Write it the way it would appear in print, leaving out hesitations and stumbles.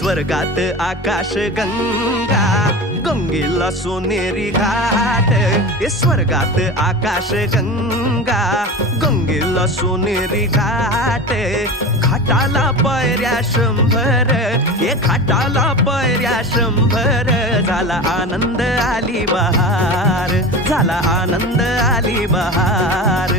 स्वर्गात आकाश गंगा, गंगेला सोनेरी घाट. स्वर्गात आकाश गंगा, गंगेला सोनेरी घाट. घाटाला पायऱ्या 100, घाटाला पायऱ्या 100. झाला आनंद आली बहार, झाला आनंद आली बहार.